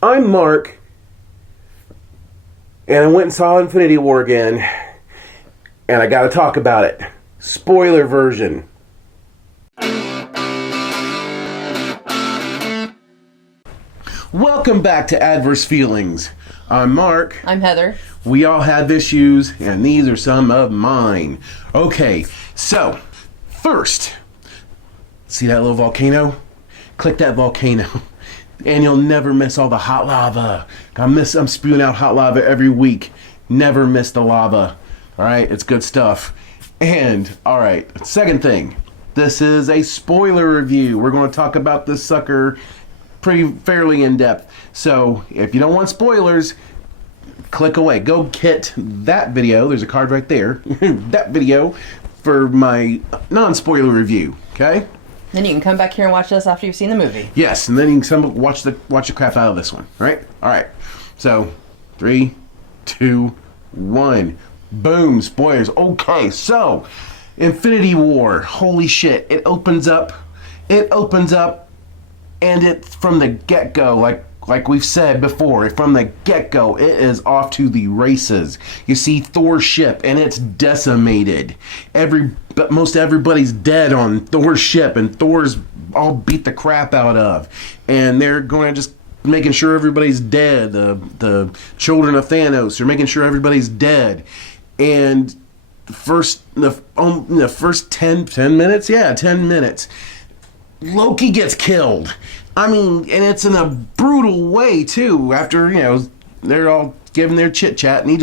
I'm Mark, and I went and saw Infinity War again, and I gotta talk about it. Spoiler version. Welcome back to Adverse Feelings. I'm Mark. I'm Heather. We all have issues, and these are some of mine. Okay, so, first, see that little volcano? Click that volcano, and you'll never miss all the hot lava. I'm spewing out hot lava every week. Never miss the lava. Alright, it's good stuff. And, alright, second thing. This is a spoiler review. We're going to talk about this sucker fairly in depth. So, if you don't want spoilers, click away. Go get that video. There's a card right there. That video for my non-spoiler review. Okay? Then you can come back here and watch this after you've seen the movie. Yes, and then you can watch the crap out of this one. Right? All right. So, 3, 2, 1. Boom. Spoilers. Okay. So, Infinity War. Holy shit! It opens up. And it, from the get-go, like we've said before, from the get-go, it is off to the races. You see Thor's ship, and it's decimated. Most everybody's dead on Thor's ship, and Thor's all beat the crap out of. And they're going to just making sure everybody's dead. The children of Thanos are making sure everybody's dead. And the first 10 minutes? Yeah, 10 minutes. Loki gets killed. I mean, and it's in a brutal way, too. After, they're all giving their chit-chat, and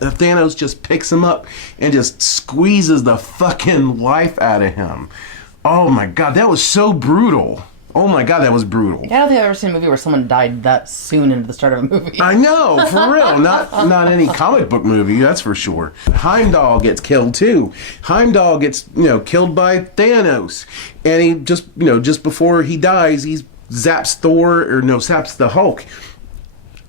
Thanos just picks him up and just squeezes the fucking life out of him. Oh, my God, that was so brutal. Oh, my God, that was brutal. I don't think I've ever seen a movie where someone died that soon into the start of a movie. I know, for real. Not any comic book movie, that's for sure. Heimdall gets killed, too. Heimdall gets, killed by Thanos. And he just before he dies, he zaps the Hulk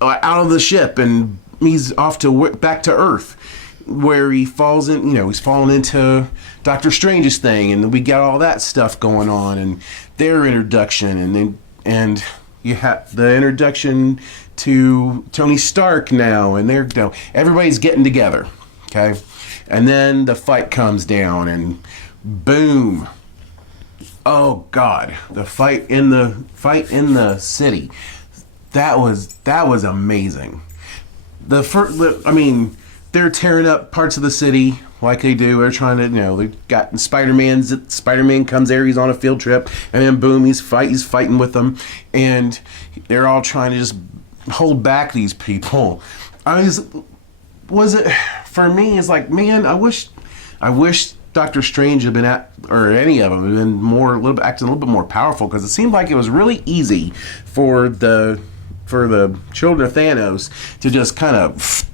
out of the ship, and he's off back to Earth, where he falls in, he's fallen into Doctor Strange's thing, and we got all that stuff going on, and their introduction, and you have the introduction to Tony Stark now, and everybody's getting together, okay? And then the fight comes down, and boom. Oh God, the fight in the city. That was amazing. They're tearing up parts of the city like they do. They're trying to, they got Spider-Man comes there, he's on a field trip, and then boom, he's fighting with them, and they're all trying to just hold back these people. For me, it's like, man, I wish Doctor Strange had been or any of them had been acting a little bit more powerful, because it seemed like it was really easy for the children of Thanos to just kind of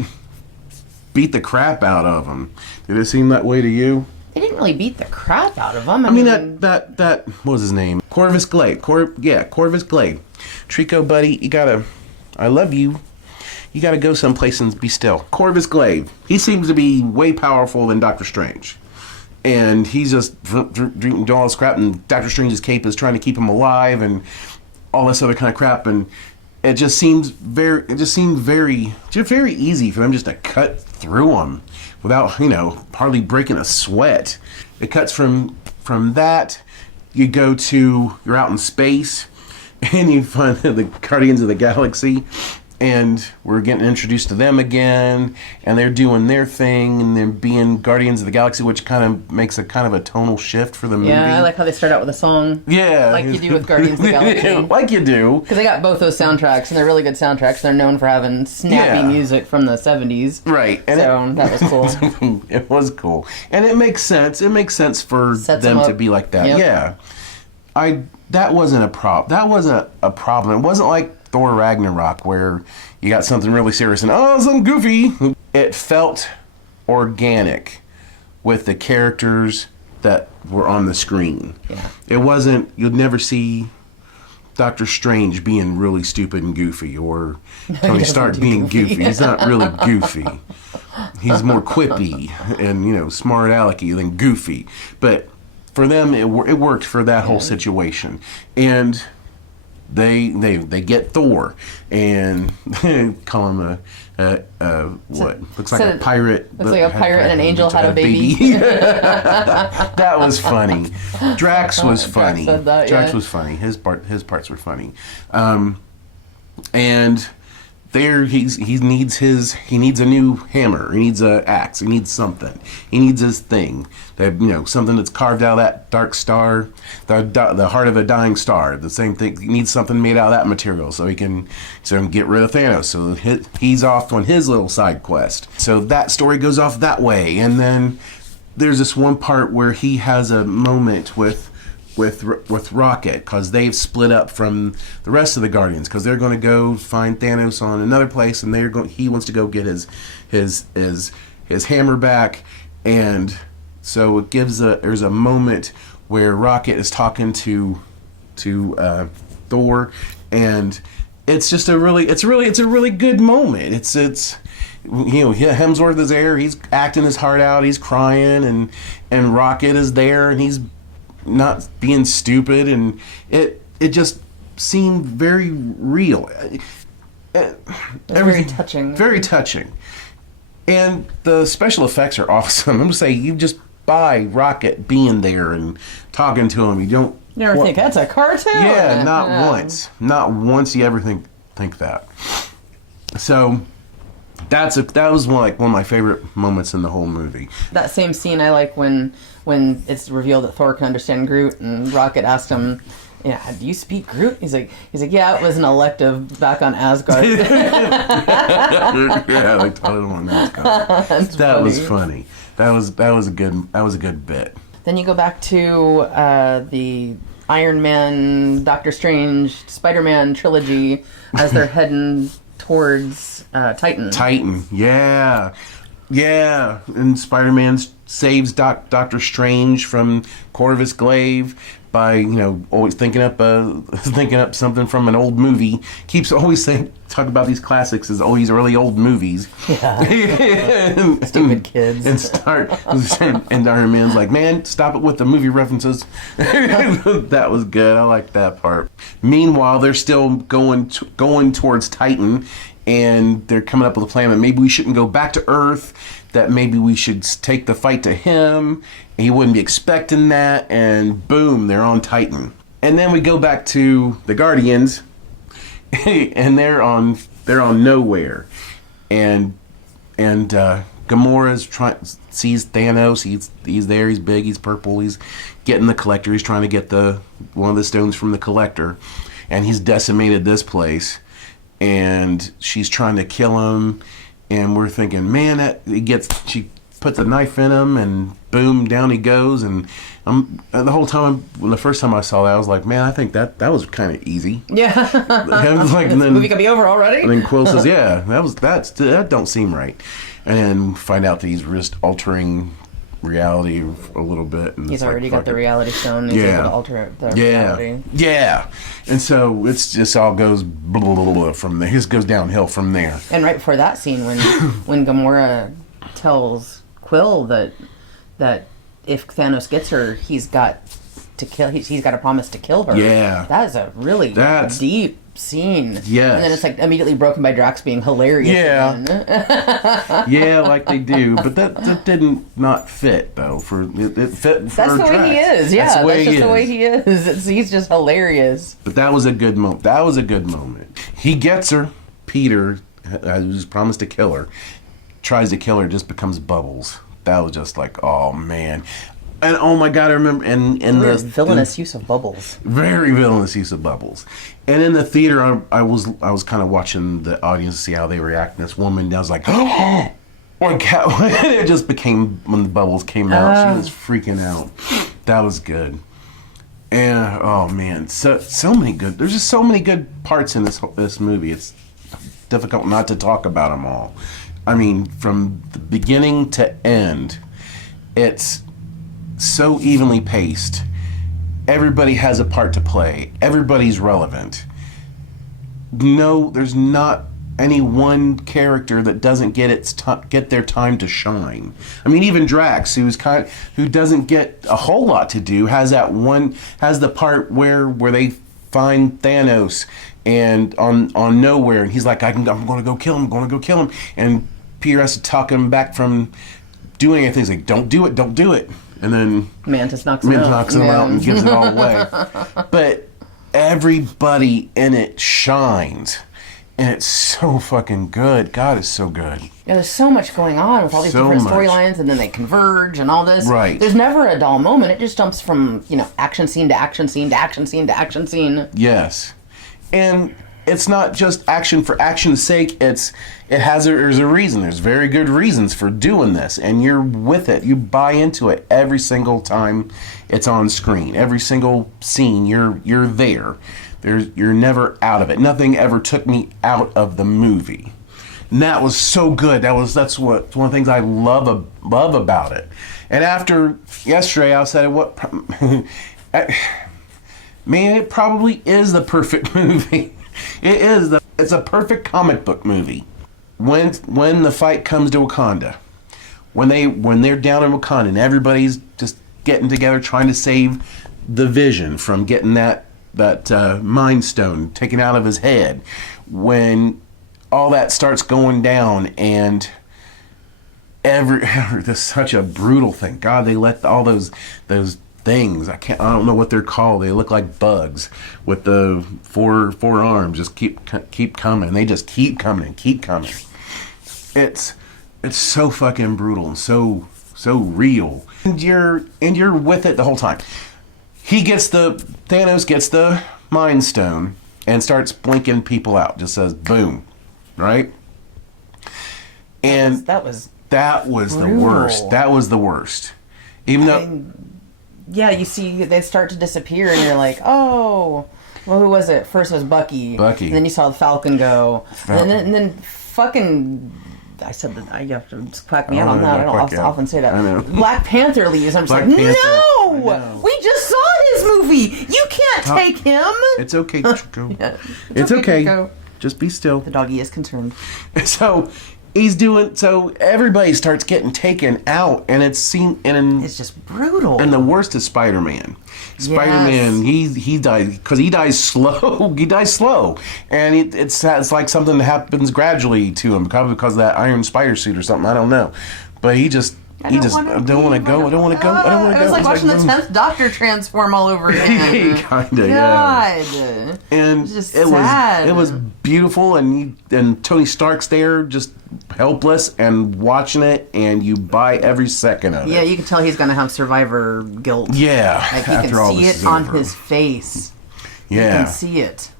beat the crap out of him. Did it seem that way to you? They didn't really beat the crap out of him. I mean that what was his name? Corvus Glaive. Corvus Glaive. Trico, buddy, I love you. You gotta go someplace and be still. Corvus Glaive. He seems to be way powerful than Doctor Strange. And he's just doing all this crap, and Doctor Strange's cape is trying to keep him alive, and all this other kind of crap, and it just seemed very easy for them just to cut through him without, hardly breaking a sweat. It cuts from that, you're out in space, and you find the Guardians of the Galaxy, and we're getting introduced to them again, and they're doing their thing, and they're being Guardians of the Galaxy, which kind of makes a kind of a tonal shift for the movie. Yeah, I like how they start out with a song. Yeah. Like you do with Guardians of the Galaxy. Like you do. Because they got both those soundtracks, and they're really good soundtracks. They're known for having snappy music from the 70s. Right. And so that was cool. It was cool. And it makes sense. It makes sense for them to be like that. Yep. Yeah. That wasn't a problem. That wasn't a problem. It wasn't like Thor Ragnarok, where you got something really serious and something goofy. It felt organic with the characters that were on the screen. Yeah. It wasn't, you'd never see Doctor Strange being really stupid and goofy, or Tony Stark being goofy. He's not really goofy. He's more quippy and, smart alecky than goofy. But for them, it worked for that whole situation. And they get Thor and call him what looks like a pirate. Looks like a pirate and an angel had a baby. That was funny. Drax was funny. Drax said that, Drax yeah. was funny. His parts were funny. And there he needs a new hammer. He needs an axe. He needs something. He needs his thing. That something that's carved out of that dark star, the heart of a dying star. The same thing. He needs something made out of that material so he can get rid of Thanos. So he's off on his little side quest. So that story goes off that way, and then there's this one part where he has a moment with Rocket, because they've split up from the rest of the Guardians, because they're going to go find Thanos on another place, and he wants to go get his hammer back. And so it there's a moment where Rocket is talking to Thor, and it's just a really good moment. It's Hemsworth is there, he's acting his heart out, he's crying, and Rocket is there, and he's not being stupid, and it just seemed very real. Very touching. Very touching. And the special effects are awesome. I'm gonna say, you just buy Rocket being there and talking to him. You don't never think that's a cartoon. Yeah, not once. Not once you ever think that. So that was one of my favorite moments in the whole movie. That same scene I like when it's revealed that Thor can understand Groot, and Rocket asked him, do you speak Groot? He's like, yeah, it was an elective back on Asgard. Yeah, they taught him on Asgard. That was funny. That was a good bit. Then you go back to the Iron Man, Doctor Strange, Spider-Man trilogy as they're heading towards Titan. Yeah. And Spider-Man saves Doctor Strange from Corvus Glaive by always thinking up something from an old movie. Keeps always talk about these classics as these really old movies. Yeah. Stupid kids. And Iron Man's like, man, stop it with the movie references. That was good. I like that part. Meanwhile, they're still going towards Titan, and they're coming up with a plan that maybe we shouldn't go back to Earth, that maybe we should take the fight to him, and he wouldn't be expecting that, and boom, they're on Titan. And then we go back to the Guardians, and they're on nowhere, and Gamora sees Thanos. He's there. He's big. He's purple. He's getting the Collector. He's trying to get one of the stones from the Collector, and he's decimated this place. And she's trying to kill him, and we're thinking, man, she puts a knife in him, and boom, down he goes. And the whole time, the first time I saw that, I was like, man, I think that was kind of easy. Yeah. Like, the movie could be over already. And then Quill says, yeah, that don't seem right. And then find out that he's just altering reality a little bit. And he's already got the reality stone. He's able to alter the reality. Yeah. And so it's just all goes blah, blah, blah, blah from there. It just goes downhill from there. And right before that scene, when Gamora tells Quill that if Thanos gets her, he's got to promise to kill her. Yeah. That is a really deep scene. Yes. And then it's like immediately broken by Drax being hilarious. Yeah. Yeah, like they do. But that didn't not fit though. It fit for That's the Drax. way he is. Yeah, that's just the way he is. He's just hilarious. But that was a good moment. He gets her. Peter, who's promised to kill her, tries to kill her, just becomes Bubbles. That was just like, oh man. And oh my god, I remember the villainous use of bubbles. Very villainous use of bubbles. And in the theater, I was kind of watching the audience to see how they react. And this woman, I was like, oh, it just became, when the bubbles came out, she was freaking out. That was good. And oh man, so many good. There's just so many good parts in this movie. It's difficult not to talk about them all. I mean, from the beginning to end, it's so evenly paced. Everybody has a part to play. Everybody's relevant. No, there's not any one character that doesn't get their time to shine. I mean, even Drax, who doesn't get a whole lot to do, has the part where they find Thanos and on nowhere, and he's like, I'm going to go kill him. I'm going to go kill him. And Peter has to talk him back from doing anything. He's like, don't do it. And then Mantis knocks him out and gives it all away. But everybody in it shines. And it's so fucking good. God is so good. Yeah, there's so much going on with all these different storylines, and then they converge and all this. Right. There's never a dull moment. It just jumps from, action scene to action scene to action scene to action scene. Yes. And it's not just action for action's sake. There's a reason. There's very good reasons for doing this. And you're with it. You buy into it every single time it's on screen. Every single scene, you're there. You're never out of it. Nothing ever took me out of the movie. And that was so good. That's one of the things I love about it. And after yesterday, I said, man, it probably is the perfect movie. It is. It's a perfect comic book movie. When the fight comes to Wakanda, when they're down in Wakanda and everybody's just getting together trying to save the Vision from getting that Mind Stone taken out of his head, when all that starts going down, and there's such a brutal thing. God, they let all those things, I don't know what they're called. They look like bugs with the four arms. Just keep coming. They just keep coming and keep coming. It's so fucking brutal and so real. And you're with it the whole time. Thanos gets the Mind Stone and starts blinking people out. Just says boom, right? And that was the worst. That was the worst. Even though. Yeah, you see they start to disappear, and you're like, oh, well, who was it? First it was Bucky. And then you saw the Falcon go. And then fucking, I said that you have to just quack me out on that. I don't often say that. I know. Black Panther leaves. I'm just like, no! We just saw his movie. You can't take him. It's okay, Chico. Yeah, it's okay. Chico. Just be still. The doggy is concerned. So everybody starts getting taken out, and it's just brutal. And the worst is Spider-Man. Spider-Man, he dies because he dies slow. He dies slow, and it's like something that happens gradually to him, probably because of that iron spider suit or something. I don't know, but I don't want to go. It was like watching the 10th Doctor transform all over again. Kinda, yeah. And it was sad. It was beautiful, and Tony Stark's there, just helpless and watching it, and you buy every second of it. Yeah, you can tell he's gonna have survivor guilt. Yeah, like you can see it on his face. Yeah, you can see it.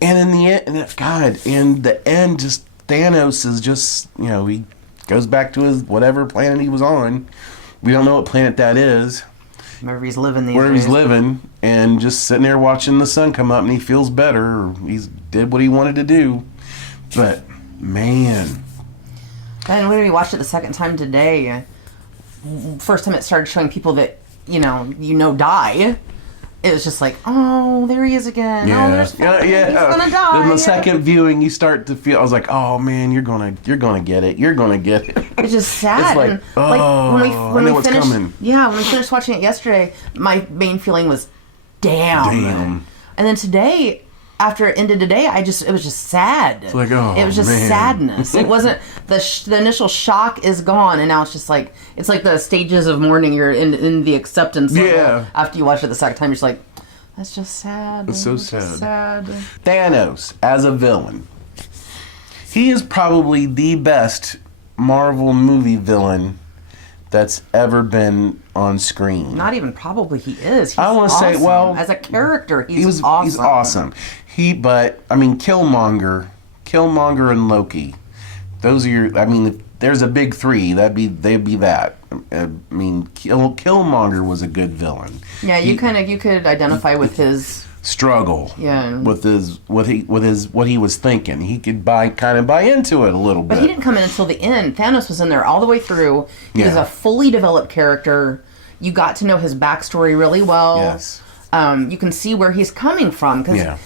And in the end, just Thanos is just he goes back to his whatever planet he was on. We don't know what planet that is. Wherever he's living these days. He's living, and just sitting there watching the sun come up, and he feels better, or he's did what he wanted to do. But, man. And when we watched it the second time today, first time it started showing people that, die. It was just like, oh, there he is again. Yeah. Oh, there's he's gonna die. Then the second viewing, you start to feel. I was like, oh man, you're gonna get it. You're gonna get it. It's just sad. It's like, when we finished, coming. Yeah, when we finished watching it yesterday, my main feeling was, damn. And then today, after it ended today, it was just sad. It's like, oh, it was just sadness. It wasn't the initial shock is gone, and now it's just like it's like the stages of mourning. You're in the acceptance level. After you watch it the second time, you're just like, that's just sad. It's so sad. Thanos as a villain. He is probably the best Marvel movie villain that's ever been on screen. Not even probably, he is. I want to say, well, as a character, he's awesome. He's awesome. Killmonger and Loki. Those are there's a big three. They'd be that. Killmonger was a good villain. Yeah, you could identify with his struggle. Yeah. With what he was thinking. He could buy into it a little bit. But he didn't come in until the end. Thanos was in there all the way through. He was a fully developed character. You got to know his backstory really well. Yes. You can see where he's coming from because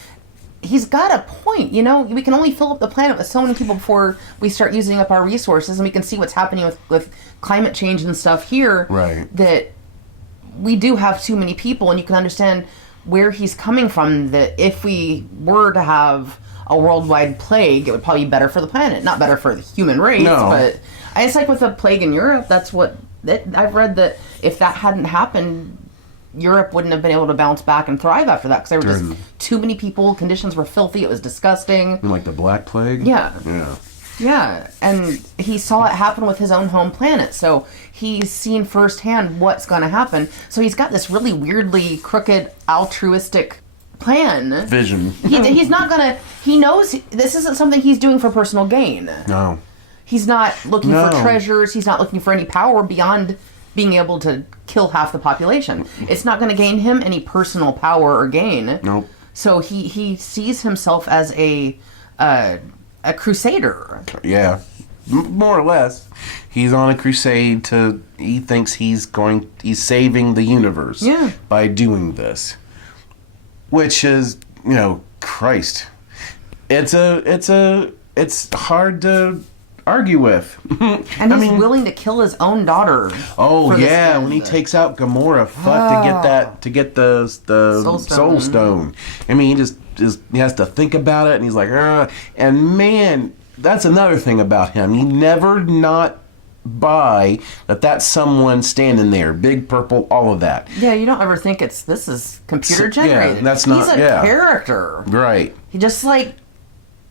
he's got a point. We can only fill up the planet with so many people before we start using up our resources, and we can see what's happening with climate change and stuff here. Right. That we do have too many people, and you can understand where he's coming from, that if we were to have a worldwide plague, it would probably be better for the planet. Not better for the human race, but it's like with the plague in Europe, that's what... I've read that if that hadn't happened, Europe wouldn't have been able to bounce back and thrive after that, because there were just too many people, conditions were filthy, it was disgusting. Like the Black Plague? Yeah. And he saw it happen with his own home planet, so he's seen firsthand what's going to happen. So he's got this really weirdly crooked, altruistic plan. Vision. He's not going to... He knows this isn't something he's doing for personal gain. No. He's not looking for treasures. He's not looking for any power beyond being able to kill half the population. It's not going to gain him any personal power or gain. Nope. So he sees himself as a crusader. Yeah, more or less. He's on a crusade he thinks he's saving the universe by doing this. Which is, Christ. It's hard to argue with. And he's willing to kill his own daughter. Oh yeah, when he takes out Gamora to get the soul stone. I mean, he has to think about it, and he's like, and man, that's another thing about him. He never not buy that's someone standing there, big purple, all of that. Yeah, you don't ever think this is computer generated. Yeah, that's not. He's a character, right? He just like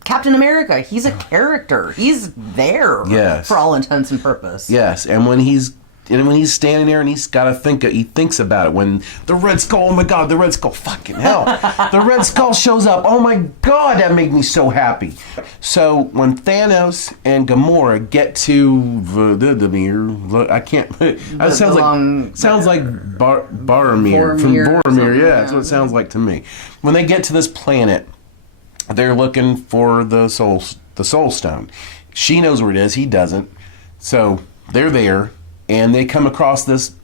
Captain America. He's a character. He's there. Yes. For all intents and purpose. Yes, and when he's standing there and he's got to think, he thinks about it. When the Red Skull, oh my God, the Red Skull, fucking hell. The Red Skull shows up. Oh my God, that made me so happy. So when Thanos and Gamora get to Vladimir, I can't, that sounds like Boromir from Boromir. Yeah, that's what it sounds like to me. When they get to this planet, they're looking for the soul stone. She knows where it is. He doesn't. So they're there, and they come across this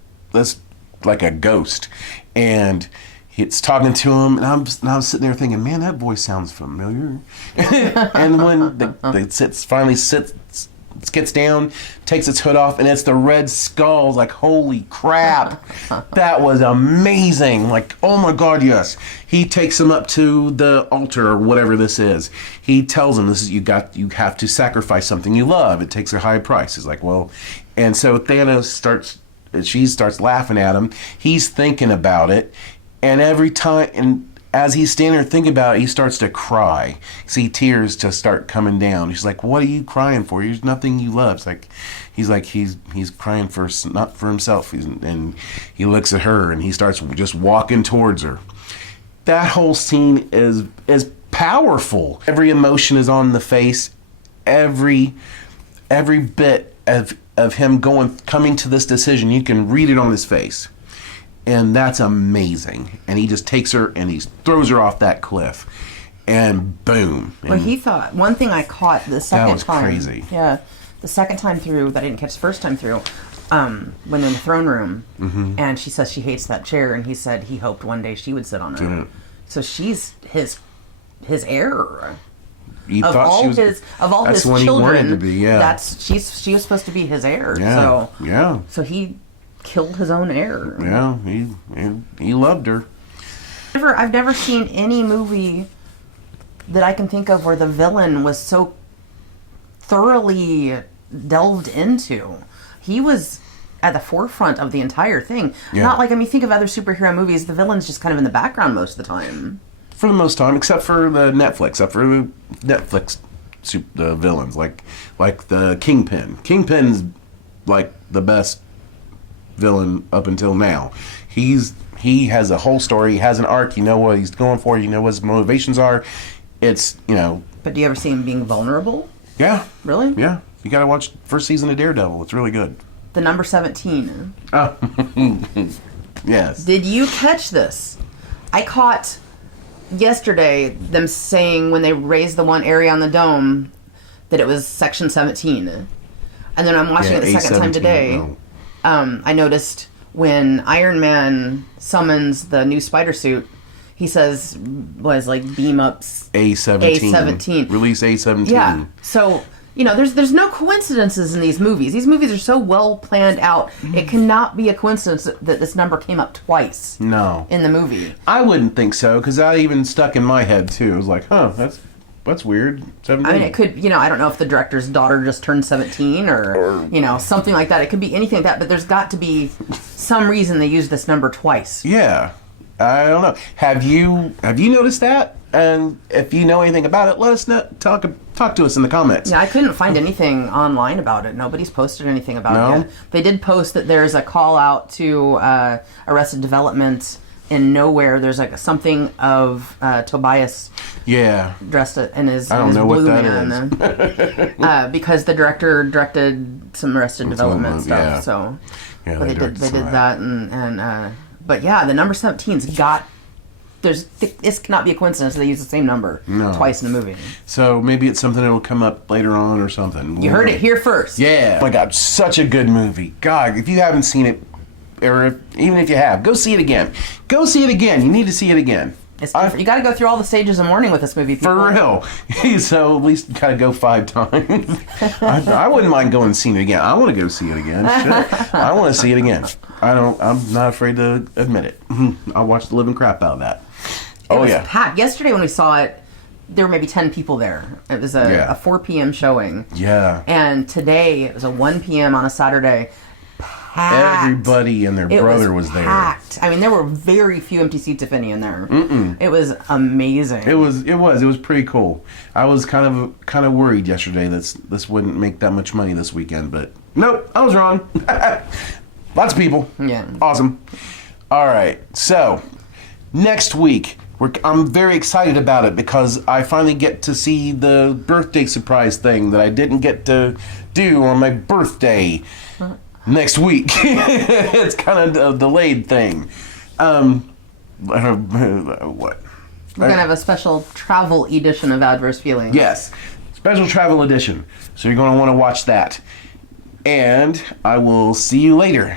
like a ghost, and it's talking to him. And I'm sitting there thinking, man, that voice sounds familiar. And when gets down, takes its hood off, and it's the Red Skull. Like, holy crap, that was amazing! Like, oh my God, yes. He takes him up to the altar or whatever this is. He tells him, you have to sacrifice something you love. It takes a high price. He's like, well, and so Thanos starts laughing at him. He's thinking about it, and every time, and as he's standing there thinking about it, he starts to cry. See tears just start coming down. He's like, "What are you crying for? There's nothing you love." He's crying not for himself. And he looks at her and he starts just walking towards her. That whole scene is powerful. Every emotion is on the face. Every bit of him coming to this decision, you can read it on his face. And that's amazing. And he just takes her and he throws her off that cliff. And boom. Well, he thought, one thing I caught the second time. That was crazy. Yeah. The second time through, that I didn't catch the first time through, when in the throne room, and she says she hates that chair, and he said he hoped one day she would sit on it. So she's his heir. Of all his children, to be, yeah. she was supposed to be his heir. Yeah. So he killed his own heir. Yeah, he loved her. I've never seen any movie that I can think of where the villain was so thoroughly delved into. He was at the forefront of the entire thing. Yeah. Not like, think of other superhero movies, the villain's just kind of in the background most of the time. For the most time, except for the Netflix the villains, like the Kingpin. Kingpin's like the best villain up until now. He has a whole story. He has an arc. You know what he's going for. You know what his motivations are. It's But do you ever see him being vulnerable? Yeah. Really? Yeah. You got to watch first season of Daredevil. It's really good. The number 17. Oh. Yes. Did you catch this? I caught yesterday them saying when they raised the one area on the dome that it was section 17. And then I'm watching it the second time today. Oh. I noticed when Iron Man summons the new spider suit, he says, beam up A17. A17. Release A17. Yeah. So there's no coincidences in these movies. These movies are so well planned out. It cannot be a coincidence that this number came up twice. No. In the movie. I wouldn't think so, because that even stuck in my head, too. It was like, that's weird. 17. I mean, it could, I don't know if the director's daughter just turned 17 or something like that. It could be anything like that, but there's got to be some reason they used this number twice. Yeah. I don't know. Have you noticed that? And if you know anything about it, let us know. Talk to us in the comments. Yeah, I couldn't find anything online about it. Nobody's posted anything about it yet. They did post that there's a call out to Arrested Development in Nowhere. There's like something of Tobias dressed in his blue man. Because the director directed some Arrested Development stuff. Yeah. So they did that and but yeah, the number 17's got. This cannot be a coincidence they use the same number twice in the movie. So maybe it's something that'll come up later on or something. You heard it here first. Yeah. Oh my God, such a good movie. God, if you haven't seen it, or even if you have, go see it again. Go see it again. You need to see it again. You got to go through all the stages of mourning with this movie, people. For real. So at least got to go 5 times. I wouldn't mind going and seeing it again. I want to go see it again. Shit. I want to see it again. I'm not afraid to admit it. I'll watch the living crap out of that. It was packed. Yesterday when we saw it, there were maybe 10 people there. It was a 4 p.m. showing. Yeah. And today, it was a 1 p.m. on a Saturday. Packed. Everybody and their brother was there. Packed. I mean, there were very few empty seats, if any, in there. It was amazing. It was pretty cool. I was kind of worried yesterday that this wouldn't make that much money this weekend, but nope, I was wrong. Lots of people. Yeah. Awesome. All right. So, next week, I'm very excited about it because I finally get to see the birthday surprise thing that I didn't get to do on my birthday next week. It's kind of a delayed thing. What? We're going to have a special travel edition of Adverse Feelings. Yes. Special travel edition. So you're going to want to watch that. And I will see you later.